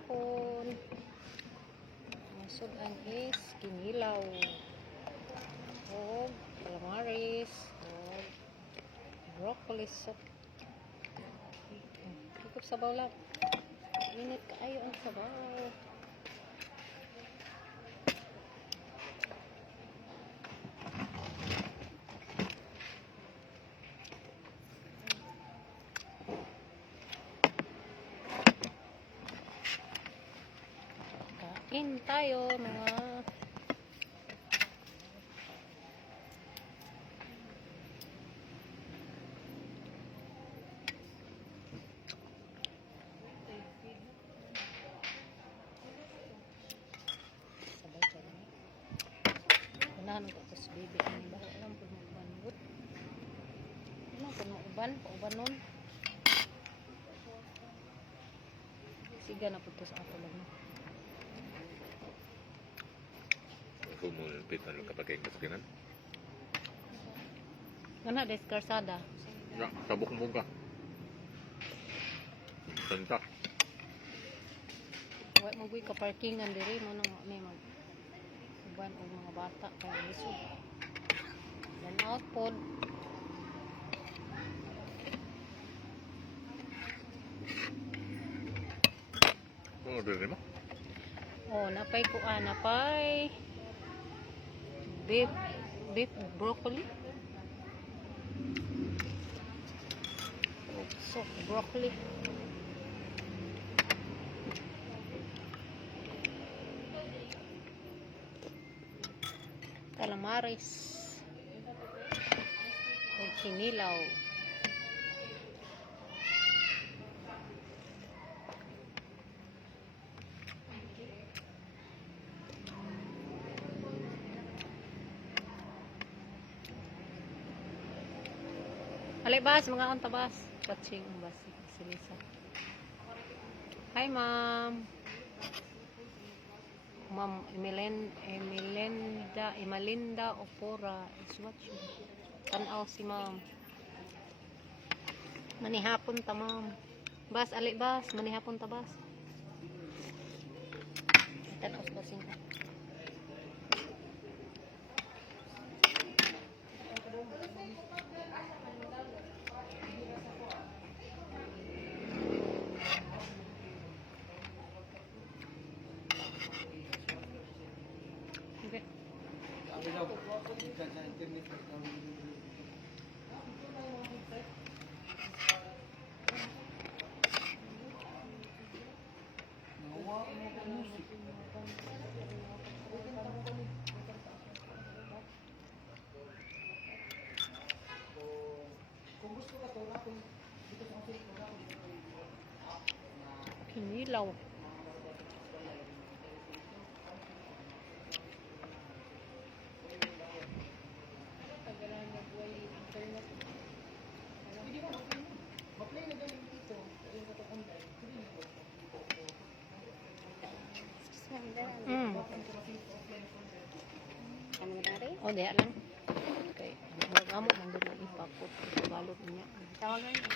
dahon. Masud ang is kinilaw. O calamaris. O broccoli soup. Higop sabaw lang. Init kaayo ang sabaw. Kain tayo mga sabay dyan. Unahan ko ito sa bibi. Alam po mo uban. Alam po mo uban. Pauban nun. Siga na po ito sa ato lang. Kumulpit na kapag kayong kasakinan. Gana deskarsada. Ya, sabok mo ka. Santa. Huwag mo ka parkingan diri mo nang may mag uban o mga bata kaya lisod. Dan out pod. Kung order mo? Oh, napay kuan, napay beef broccoli. So, broccoli. Calamaris. O kinilaw. Alibas, mga ontabas. Patsing ang basi. Silisa. Hi, ma'am. Ma'am Emelinda Opora is watching. Tanaw si ma'am. Manihapon ta, ma'am. Bas, alibas. Manihapon ta, bas. Tanaw sa basing ka. Kinilaw. Oh, diya lang. Okay. Mag-amok man doon ang ipakot. Balot niya. Tawagan niya.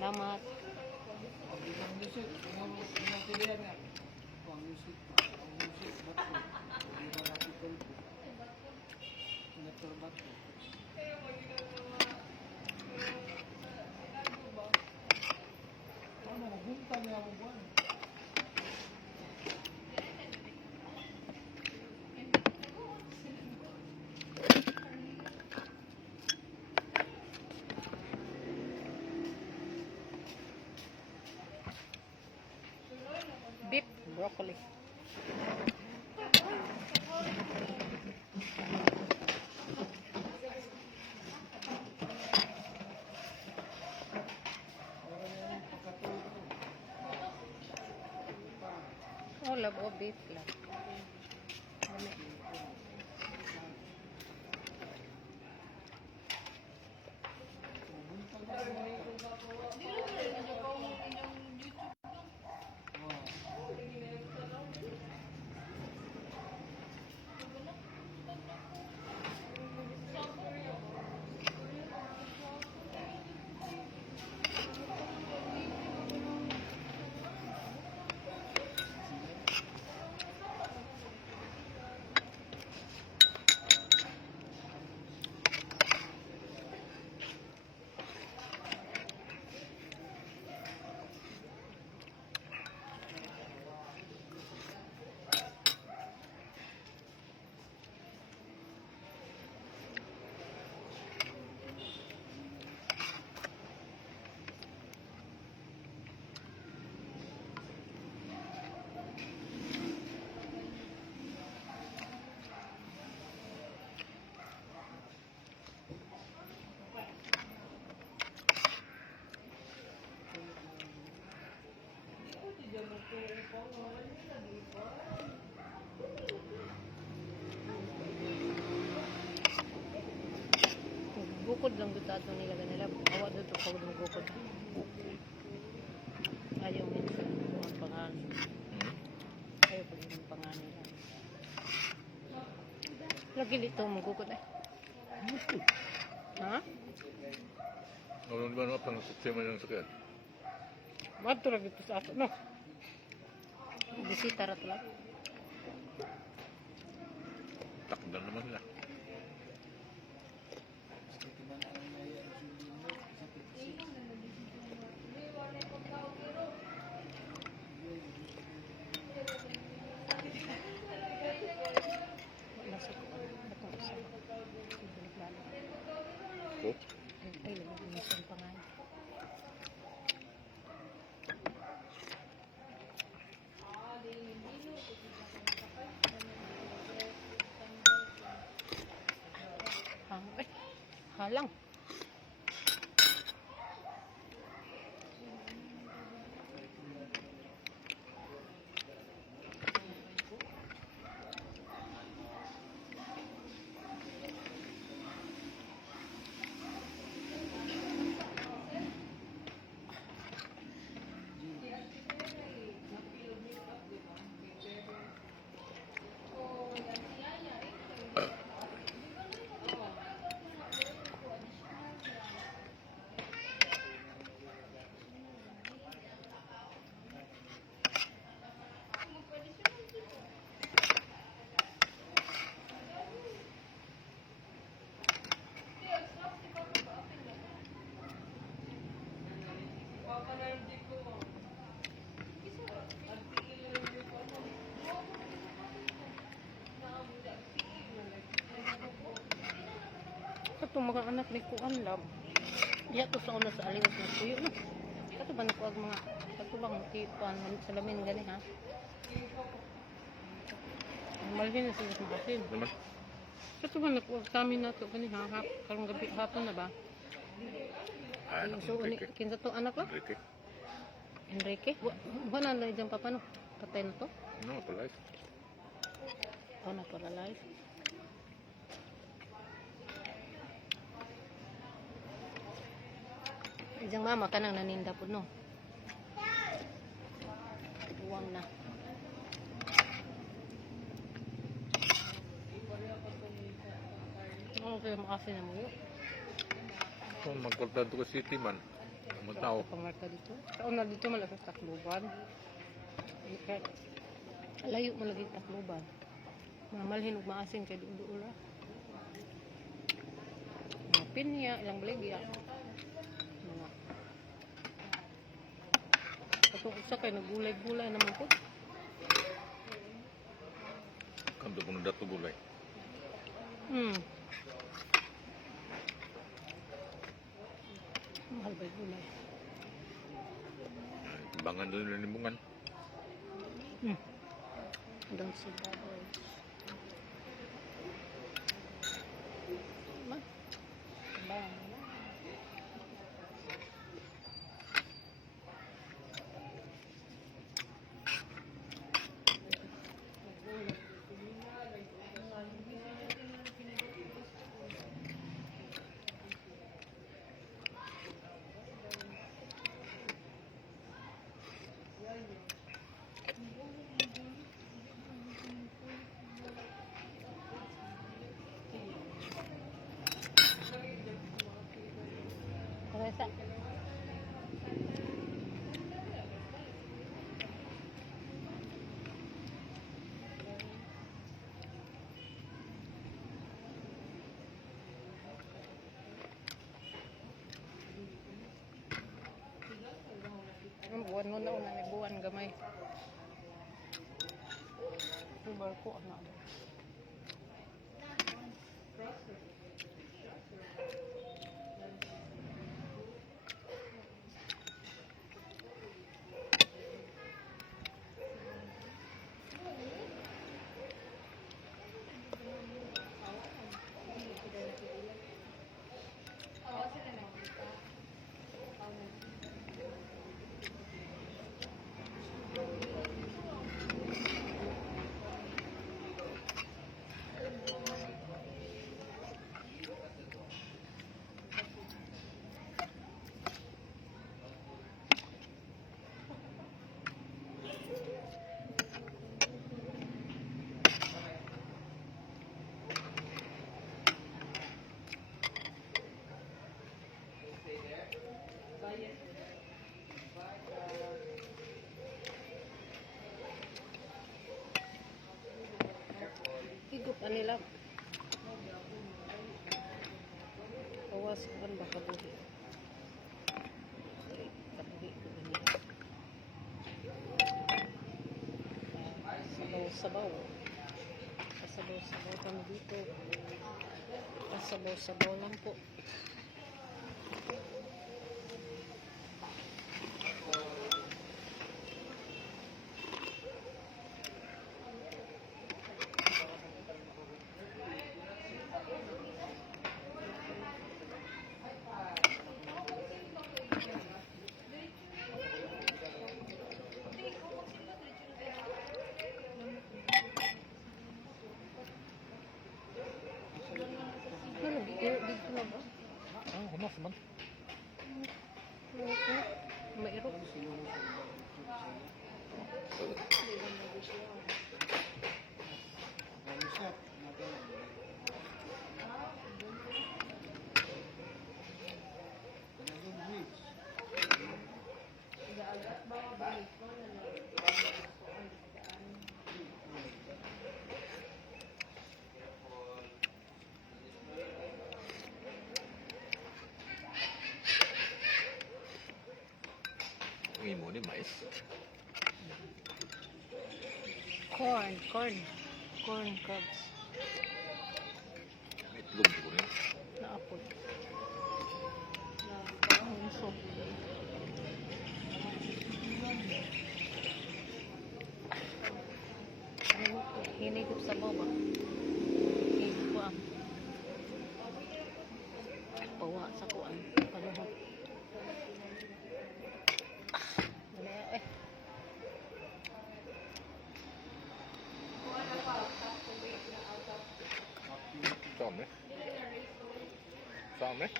Salamat. Beef broccoli. Oh, labo beef lang. Bukod lang dito ato nila nila. Awa dito pag bukod. Ayaw minsan ang pangalan. Ayaw pag yung pangalan nila. Lagi dito magukod eh. Ha? Ano ba na pang sistema ng sakit? Mato lagi dito sa ato no. Bisita ra to lang. Takdan naman sila. Nasa ko. Batong isa. Ibalik lalo. Oh, Ay, lagi minsan pangalan. Ay, halang. Ito mga anak ni Kuan lang. Diya to sa una sa aliwas na tuyo no. Ito ba nakuha mga ito bang tipan salamin gani ha? Malhin na sila sa asin. naman. Ito ba nakuha kami na to gani ha? Karong gabi hapon na ba? Anak So ng uni Enrique. kinsa to anak lang? Enrique. Enrique. Wala na dyan papa no. Patay na to. No, palay. O na para live. Ijang mama ka nang naninda po no. Buwang na. Ano kaya makasi na mo yun? Kung magkortado ko city man, ang tao. Pangarta dito. Taon na dito malaki Tacloban. Layo mo lagi Tacloban. Mamalhin ug maasin kay duula. Mga pinya, ilang baligya. Mga Katong usa kay nagulay-gulay naman po. Kanto ko na dato gulay. Mahal ba yung gulay? Bangan doon na limbungan. Hanggang sa baboy. Ma? Bang. Rasa. Ang buwan mo na una may buwan gamay. Yung barko ano. kanila. Kawas kan ba kabuhi. Kabuhi ko ganyan. Sabaw-sabaw. Sabaw-sabaw kami dito. Sabaw-sabaw lang po. Ano, dito na ba? Ah, humas man. Mairok. Ang imo ni mais. Corn cubs. Itlog ko rin. Naapod. Unso. Ano ko? Hinigop sa baba. Hinigop ko ang pawa sa kuan. Panuhot. Eh. Saan eh? Saan eh?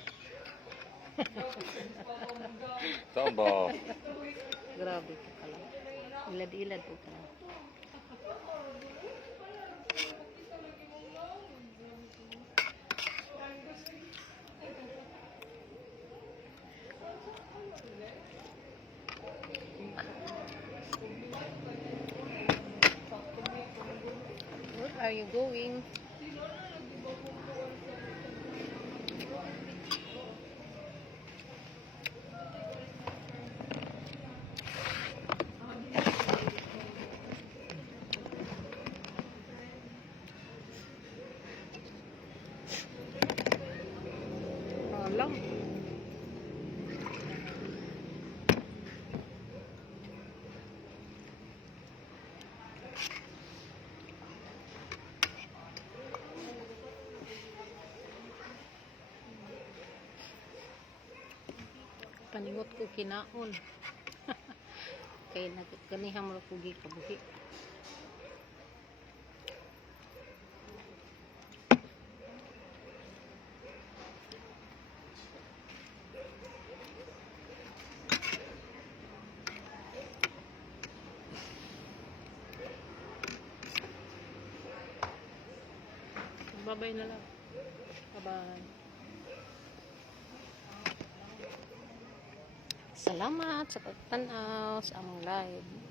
Saan ba? Grabe ka pala. Ilad-ilad po ka lang. Where are you going? Alam. Paningot ko kinaon. Kaya nagkaniham mo ko kabuhi. Babay na lang. Bye-bye. Salamat sa pagtanaw sa among live.